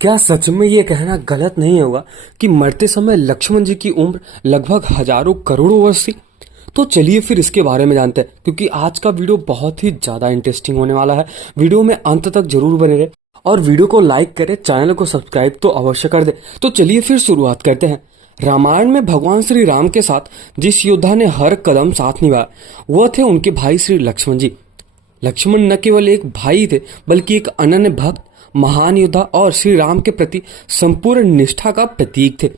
क्या सच में ये कहना गलत नहीं होगा कि मरते समय लक्ष्मण जी की उम्र लगभग हजारों करोड़ों वर्ष थी? तो चलिए फिर इसके बारे में जानते हैं, क्योंकि आज का वीडियो बहुत ही ज्यादा इंटरेस्टिंग होने वाला है। वीडियो में अंत तक जरूर बने रहे और वीडियो को लाइक करें, चैनल को सब्सक्राइब तो अवश्य कर दे। तो चलिए फिर शुरुआत करते हैं। रामायण में भगवान श्री राम के साथ जिस योद्धा ने हर कदम साथ निभाया वह थे उनके भाई श्री लक्ष्मण जी। लक्ष्मण न केवल एक भाई थे बल्कि एक अनन्य भक्त, महान योद्धा और श्री राम के प्रति संपूर्ण निष्ठा का प्रतीक थे।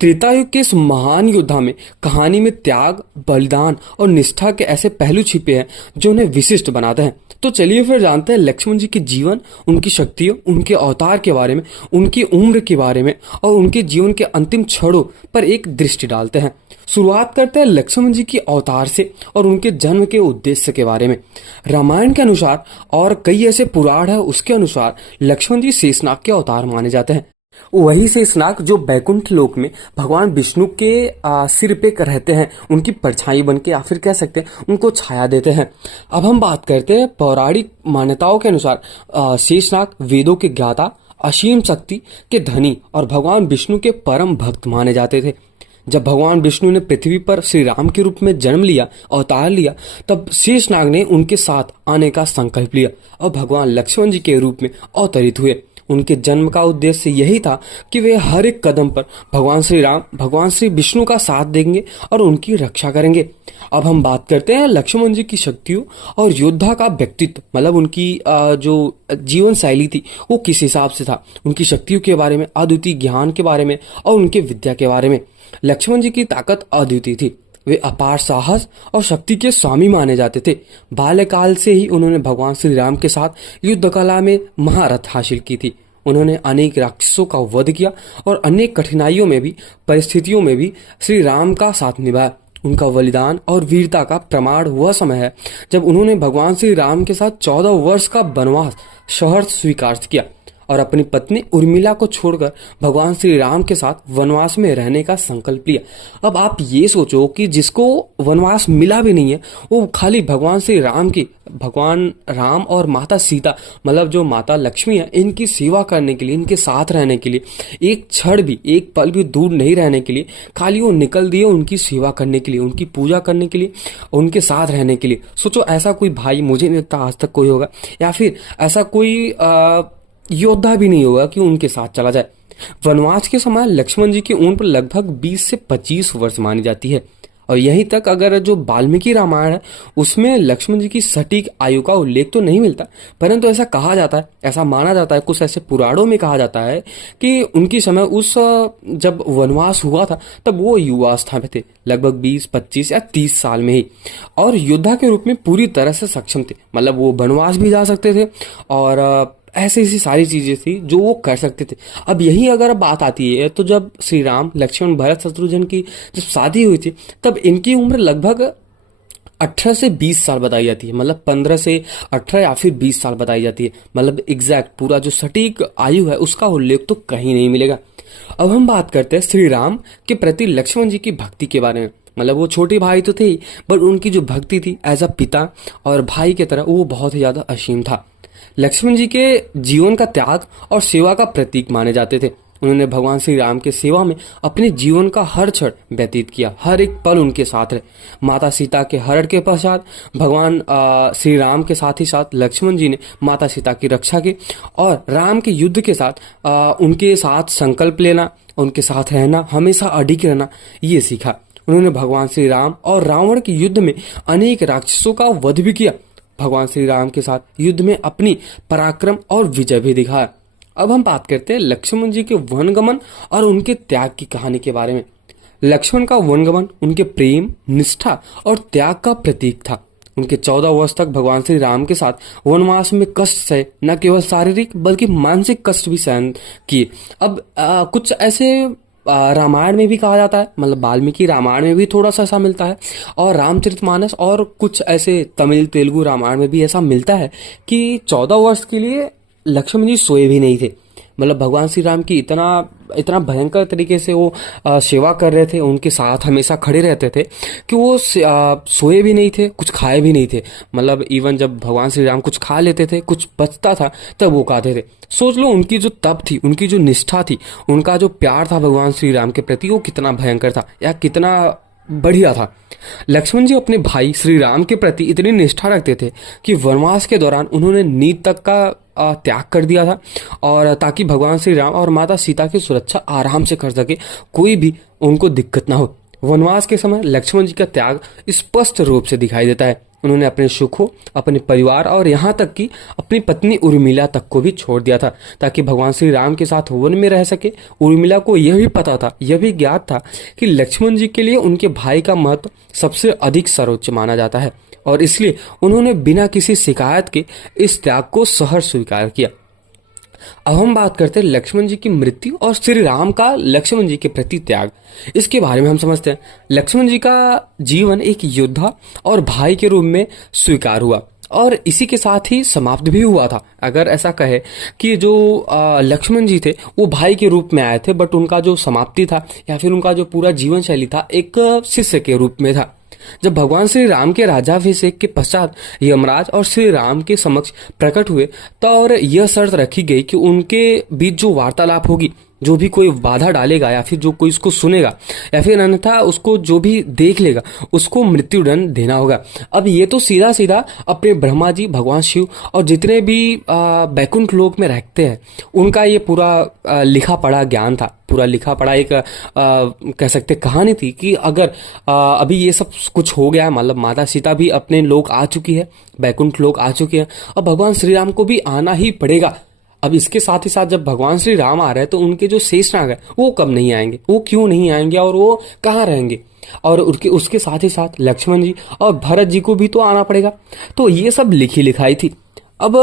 त्रेता युग के इस महान योद्धा में कहानी में त्याग, बलिदान और निष्ठा के ऐसे पहलू छिपे हैं जो उन्हें विशिष्ट बनाते हैं। तो चलिए फिर जानते हैं लक्ष्मण जी के जीवन, उनकी शक्तियों, उनके अवतार के बारे में, उनकी उम्र के बारे में और उनके जीवन के अंतिम क्षणों पर एक दृष्टि डालते हैं। शुरुआत करते हैं लक्ष्मण जी की अवतार से और उनके जन्म के उद्देश्य के बारे में। रामायण के अनुसार और कई ऐसे पुराण है उसके अनुसार लक्ष्मण जी शेषनाग के अवतार माने जाते हैं। वही शेषनाग जो बैकुंठ लोक में भगवान विष्णु के सिर पे रहते हैं, उनकी परछाई बन के या फिर कह सकते हैं उनको छाया देते हैं। अब हम बात करते हैं पौराणिक मान्यताओं के अनुसार शेषनाग वेदों के ज्ञाता, असीम शक्ति के धनी और भगवान विष्णु के परम भक्त माने जाते थे। जब भगवान विष्णु ने पृथ्वी पर श्री राम के रूप में जन्म लिया, अवतार लिया, तब शेषनाग ने उनके साथ आने का संकल्प लिया और भगवान लक्ष्मण जी के रूप में अवतरित हुए। उनके जन्म का उद्देश्य यही था कि वे हर एक कदम पर भगवान श्री राम, भगवान श्री विष्णु का साथ देंगे और उनकी रक्षा करेंगे। अब हम बात करते हैं लक्ष्मण जी की शक्तियों और योद्धा का व्यक्तित्व, मतलब उनकी जो जीवन शैली थी वो किस हिसाब से था, उनकी शक्तियों के बारे में, अद्वितीय ज्ञान के बारे में और उनके विद्या के बारे में। लक्ष्मण जी की ताकत अद्वितीय थी। वे अपार साहस और शक्ति के स्वामी माने जाते थे। बाल्यकाल से ही उन्होंने भगवान श्री राम के साथ युद्ध कला में महारथ हासिल की थी। उन्होंने अनेक राक्षसों का वध किया और अनेक कठिनाइयों में भी, परिस्थितियों में भी श्री राम का साथ निभाया। उनका बलिदान और वीरता का प्रमाण वह समय है जब उन्होंने भगवान श्री राम के साथ 14 वर्ष का वनवास सहर्ष स्वीकार किया और अपनी पत्नी उर्मिला को छोड़कर भगवान श्री राम के साथ वनवास में रहने का संकल्प लिया। अब आप ये सोचो कि जिसको वनवास मिला भी नहीं है, वो खाली भगवान श्री राम की, भगवान राम और माता सीता, मतलब जो माता लक्ष्मी है, इनकी सेवा करने के लिए, इनके साथ रहने के लिए, एक क्षण भी, एक पल भी दूर नहीं रहने के लिए खाली वो निकल दिए उनकी सेवा करने के लिए, उनकी पूजा करने के लिए, उनके साथ रहने के लिए। सोचो ऐसा कोई भाई मुझे नहीं लगता आज तक कोई होगा, या फिर ऐसा कोई योद्धा भी नहीं होगा कि उनके साथ चला जाए। वनवास के समय लक्ष्मण जी की उम्र लगभग 20 से 25 वर्ष मानी जाती है और यहीं तक अगर जो वाल्मीकि रामायण है उसमें लक्ष्मण जी की सटीक आयु का उल्लेख तो नहीं मिलता, परंतु ऐसा कहा जाता है, ऐसा माना जाता है, कुछ ऐसे पुराणों में कहा जाता है कि उनकी समय उस जब वनवास हुआ था तब वो युवावस्था में थे, लगभग 20, 25 या 30 साल में ही, और योद्धा के रूप में पूरी तरह से सक्षम थे। मतलब वो वनवास भी जा सकते थे और ऐसी ऐसी सारी चीजें थी जो वो कर सकते थे। अब यही अगर बात आती है तो जब श्री राम, लक्ष्मण, भरत, शत्रुघ्न की जब शादी हुई थी तब इनकी उम्र लगभग 18 से 20 साल बताई जाती है। मतलब 15 से 18 या फिर 20 साल बताई जाती है। मतलब एग्जैक्ट पूरा जो सटीक आयु है उसका उल्लेख तो कहीं नहीं मिलेगा। अब हम बात करते हैं श्री राम के प्रति लक्ष्मण जी की भक्ति के बारे में। मतलब वो छोटे भाई तो थे ही, बट उनकी जो भक्ति थी एज अ पिता और भाई की तरह वो बहुत ही ज्यादा असीम था। लक्ष्मण जी के जीवन का त्याग और सेवा का प्रतीक माने जाते थे। उन्होंने भगवान श्री राम के सेवा में अपने जीवन का हर क्षण व्यतीत किया, हर एक पल उनके साथ रहे। माता सीता के हरण के पश्चात भगवान श्री राम के साथ ही साथ लक्ष्मण जी ने माता सीता की रक्षा की और राम के युद्ध के साथ उनके साथ संकल्प लेना, उनके साथ रहना, हमेशा अडिग रहना, ये सीखा। उन्होंने भगवान श्री राम और रावण के युद्ध में अनेक राक्षसों का वध भी किया। भगवान श्री राम के साथ युद्ध में अपनी पराक्रम और विजय भी दिखाया। अब हम बात करते हैं लक्ष्मण जी के वनगमन और उनके त्याग की कहानी के बारे में। लक्ष्मण का वनगमन उनके प्रेम, निष्ठा और त्याग का प्रतीक था। उनके 14 वर्ष तक भगवान श्री राम के साथ वनवास में कष्ट सहे, न केवल शारीरिक बल्कि मानसिक कष्ट भी सहन किए। अब कुछ ऐसे रामायण में भी कहा जाता है, मतलब वाल्मीकि रामायण में भी थोड़ा सा ऐसा मिलता है और रामचरितमानस और कुछ ऐसे तमिल तेलुगु रामायण में भी ऐसा मिलता है कि 14 वर्ष के लिए लक्ष्मण जी सोए भी नहीं थे। मतलब भगवान श्री राम की इतना इतना भयंकर तरीके से वो सेवा कर रहे थे, उनके साथ हमेशा खड़े रहते थे कि वो सोए भी नहीं थे, कुछ खाए भी नहीं थे। मतलब इवन जब भगवान श्री राम कुछ खा लेते थे, कुछ बचता था, तब वो खाते थे। सोच लो उनकी जो तप थी, उनकी जो निष्ठा थी, उनका जो प्यार था भगवान श्री राम के प्रति, वो कितना भयंकर था या कितना बढ़िया था। लक्ष्मण जी अपने भाई श्री राम के प्रति इतनी निष्ठा रखते थे कि वनवास के दौरान उन्होंने नींद तक का त्याग कर दिया था, और ताकि भगवान श्री राम और माता सीता की सुरक्षा आराम से कर सके, कोई भी उनको दिक्कत ना हो। वनवास के समय लक्ष्मण जी का त्याग स्पष्ट रूप से दिखाई देता है। उन्होंने अपने सुखों, अपने परिवार और यहाँ तक कि अपनी पत्नी उर्मिला तक को भी छोड़ दिया था, ताकि भगवान श्री राम के साथ वन में रह सके। उर्मिला को यह भी पता था, यह भी ज्ञात था कि लक्ष्मण जी के लिए उनके भाई का महत्व सबसे अधिक सर्वोच्च माना जाता है, और इसलिए उन्होंने बिना किसी शिकायत के इस त्याग को सहर्ष स्वीकार किया। अब हम बात करते हैं लक्ष्मण जी की मृत्यु और श्री राम का लक्ष्मण जी के प्रति त्याग। इसके बारे में हम समझते हैं। लक्ष्मण जी का जीवन एक योद्धा और भाई के रूप में स्वीकार हुआ, और इसी के साथ ही समाप्त भी हुआ था। अगर ऐसा कहे कि जो लक्ष्मण जी थे वो भाई के रूप में आए थे, बट उनका जो समाप्ति था या फिर उनका जो पूरा जीवन शैली था, एक शिष्य के रूप में था। जब भगवान श्री राम के राजाभिषेक के पश्चात यमराज और श्री राम के समक्ष प्रकट हुए, तो और यह शर्त रखी गई कि उनके बीच जो वार्तालाप होगी, जो भी कोई बाधा डालेगा या फिर जो कोई इसको सुनेगा या फिर अन्यथा उसको जो भी देख लेगा, उसको मृत्युदंड देना होगा। अब ये तो सीधा सीधा अपने ब्रह्मा जी, भगवान शिव और जितने भी बैकुंठ लोक में रहते हैं, उनका ये पूरा लिखा पढ़ा ज्ञान था, पूरा लिखा पढ़ा एक कह सकते कहानी थी कि अगर अभी ये सब कुछ हो गया, मतलब माता सीता भी अपने लोक आ चुकी है, बैकुंठ लोक आ चुके हैं, अब भगवान श्री राम को भी आना ही पड़ेगा। अब इसके साथ ही साथ जब भगवान श्री राम आ रहे हैं, तो उनके जो शेषनाग है वो कब नहीं आएंगे, वो क्यों नहीं आएंगे और वो कहाँ रहेंगे, और उसके साथ ही साथ लक्ष्मण जी और भरत जी को भी तो आना पड़ेगा। तो ये सब लिखी लिखाई थी। अब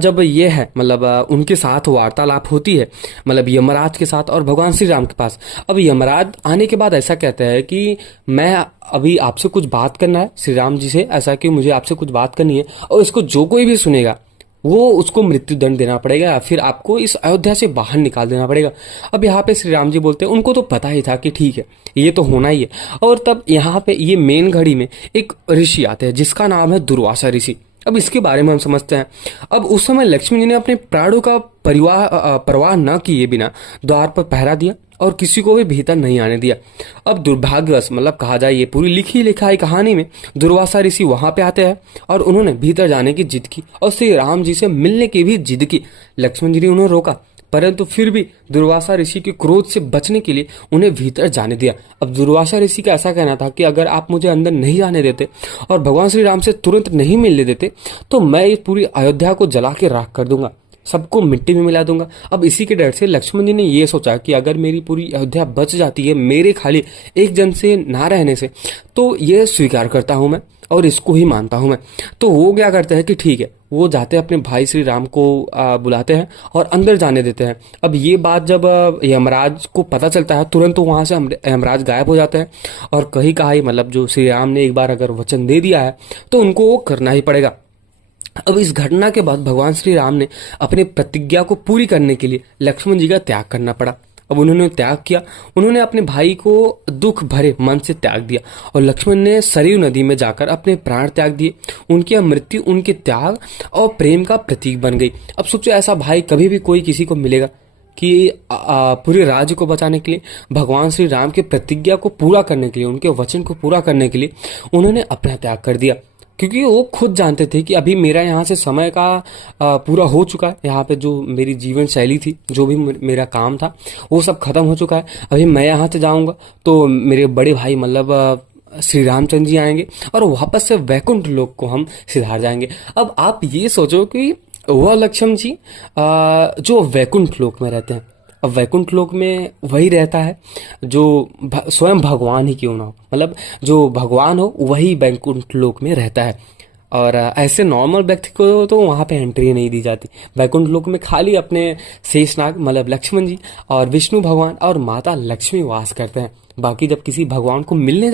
जब ये है, मतलब उनके साथ वार्तालाप होती है, मतलब यमराज के साथ और भगवान श्री राम के पास। अब यमराज आने के बाद ऐसा कहते हैं कि मैं अभी आपसे कुछ बात करना है श्री राम जी से, ऐसा कि मुझे आपसे कुछ बात करनी है, और इसको जो कोई भी सुनेगा वो उसको मृत्यु दंड देना पड़ेगा या फिर आपको इस अयोध्या से बाहर निकाल देना पड़ेगा। अब यहाँ पे श्री राम जी बोलते हैं, उनको तो पता ही था कि ठीक है ये तो होना ही है। और तब यहाँ पे ये मेन घड़ी में एक ऋषि आते हैं जिसका नाम है दुर्वासा ऋषि। अब इसके बारे में हम समझते हैं। अब उस समय लक्ष्मण जी ने अपने प्राणों का परवाह न किए बिना द्वार पर पहरा दिया और किसी को भी भीतर नहीं आने दिया। अब दुर्भाग्यवश, मतलब कहा जाए ये पूरी लिखी लिखाई कहानी में, दुर्वासा ऋषि वहां पे आते हैं और उन्होंने भीतर जाने की जिद की और श्री राम जी से मिलने की भी जिद की। लक्ष्मण जी ने उन्हें रोका, परंतु फिर भी दुर्वासा ऋषि के क्रोध से बचने के लिए उन्हें भीतर जाने दिया। अब दुर्वासा ऋषि का ऐसा कहना था कि अगर आप मुझे अंदर नहीं जाने देते और भगवान श्री राम से तुरंत नहीं मिलने देते, तो मैं ये पूरी अयोध्या को जला के राख कर दूंगा, सबको मिट्टी में मिला दूंगा। अब इसी के डर से लक्ष्मण जी ने ये सोचा कि अगर मेरी पूरी अयोध्या बच जाती है मेरे खाली एक जन से ना रहने से, तो ये स्वीकार करता हूं मैं और इसको ही मानता हूं मैं। तो वो क्या करते हैं कि ठीक है, वो जाते हैं अपने भाई श्री राम को बुलाते हैं और अंदर जाने देते हैं। अब ये बात जब यमराज को पता चलता है, तुरंत तो वहां से यमराज गायब हो जाते हैं और कहीं कहा, मतलब जो श्री राम ने एक बार अगर वचन दे दिया है तो उनको वो करना ही पड़ेगा। अब इस घटना के बाद भगवान श्री राम ने अपनी प्रतिज्ञा को पूरी करने के लिए लक्ष्मण जी का त्याग करना पड़ा। अब उन्होंने त्याग किया, उन्होंने अपने भाई को दुख भरे मन से त्याग दिया और लक्ष्मण ने सरयू नदी में जाकर अपने प्राण त्याग दिए। उनकी मृत्यु उनके त्याग और प्रेम का प्रतीक बन गई। अब सोचो, ऐसा भाई कभी भी कोई किसी को मिलेगा कि पूरे राज्य को बचाने के लिए, भगवान श्री राम की प्रतिज्ञा को पूरा करने के लिए, उनके वचन को पूरा करने के लिए उन्होंने अपना त्याग कर दिया, क्योंकि वो खुद जानते थे कि अभी मेरा यहाँ से समय का पूरा हो चुका है। यहाँ पे जो मेरी जीवन शैली थी, जो भी मेरा काम था, वो सब खत्म हो चुका है। अभी मैं यहाँ से जाऊंगा तो मेरे बड़े भाई, मतलब श्री रामचंद्र जी आएंगे और वापस से वैकुंठ लोक को हम सिधार जाएंगे। अब आप ये सोचो कि वह लक्ष्मण जी जो वैकुंठ लोक में रहते हैं, अब वैकुंठ लोक में वही रहता है जो स्वयं भगवान ही क्यों ना हो, मतलब जो भगवान हो वही वैकुंठ लोक में रहता है। और ऐसे नॉर्मल व्यक्ति को तो वहां पे एंट्री नहीं दी जाती। वैकुंठ लोक में खाली अपने शेषनाग, मतलब लक्ष्मण जी और विष्णु भगवान और माता लक्ष्मी वास करते हैं। बाकी जब किसी भगवान को मिलने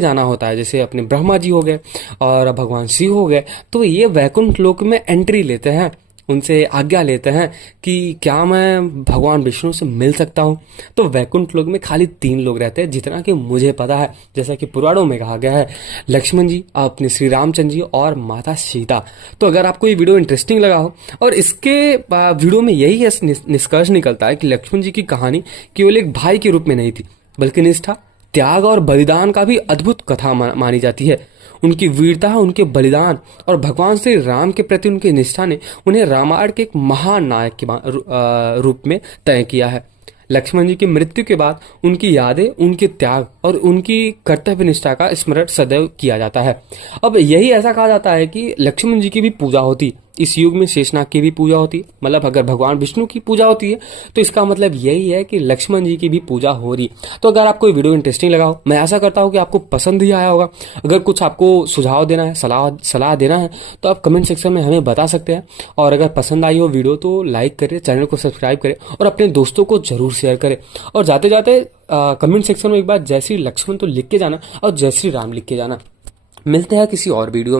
जाना होता है, जैसे अपने ब्रह्मा जी हो गए और भगवान शिव हो गए, तो ये वैकुंठ लोक में एंट्री लेते हैं उनसे आज्ञा लेते हैं कि क्या मैं भगवान विष्णु से मिल सकता हूँ। तो वैकुंठ लोक में खाली 3 लोग रहते हैं जितना कि मुझे पता है, जैसा कि पुराणों में कहा गया है, लक्ष्मण जी, अपने श्री रामचंद्र जी और माता सीता। तो अगर आपको ये वीडियो इंटरेस्टिंग लगा हो और इसके वीडियो में यही निष्कर्ष निकलता है कि लक्ष्मण जी की कहानी केवल एक भाई के रूप में नहीं थी, बल्कि निष्ठा, त्याग और बलिदान का भी अद्भुत कथा मानी जाती है। उनकी वीरता, उनके बलिदान और भगवान श्री राम के प्रति उनकी निष्ठा ने उन्हें रामायण के एक महान नायक के रूप में तय किया है। लक्ष्मण जी की मृत्यु के बाद उनकी यादें, उनके त्याग और उनकी कर्तव्य निष्ठा का स्मरण सदैव किया जाता है। अब यही ऐसा कहा जाता है कि लक्ष्मण जी की भी पूजा होती, इस युग में शेषनाग की भी पूजा होती है। मतलब अगर भगवान विष्णु की पूजा होती है तो इसका मतलब यही है कि लक्ष्मण जी की भी पूजा हो रही। तो अगर आपको ये वीडियो इंटरेस्टिंग लगा हो, मैं आशा करता हूँ कि आपको पसंद ही आया होगा। अगर कुछ आपको सुझाव देना है, सलाह देना है, तो आप कमेंट सेक्शन में हमें बता सकते हैं। और अगर पसंद आई हो वीडियो तो लाइक करें, चैनल को सब्सक्राइब करें और अपने दोस्तों को जरूर शेयर करें। और जाते जाते कमेंट सेक्शन में एक बार जय श्री लक्ष्मण तो लिख के जाना और जय श्री राम लिख के जाना। मिलते हैं किसी और वीडियो में।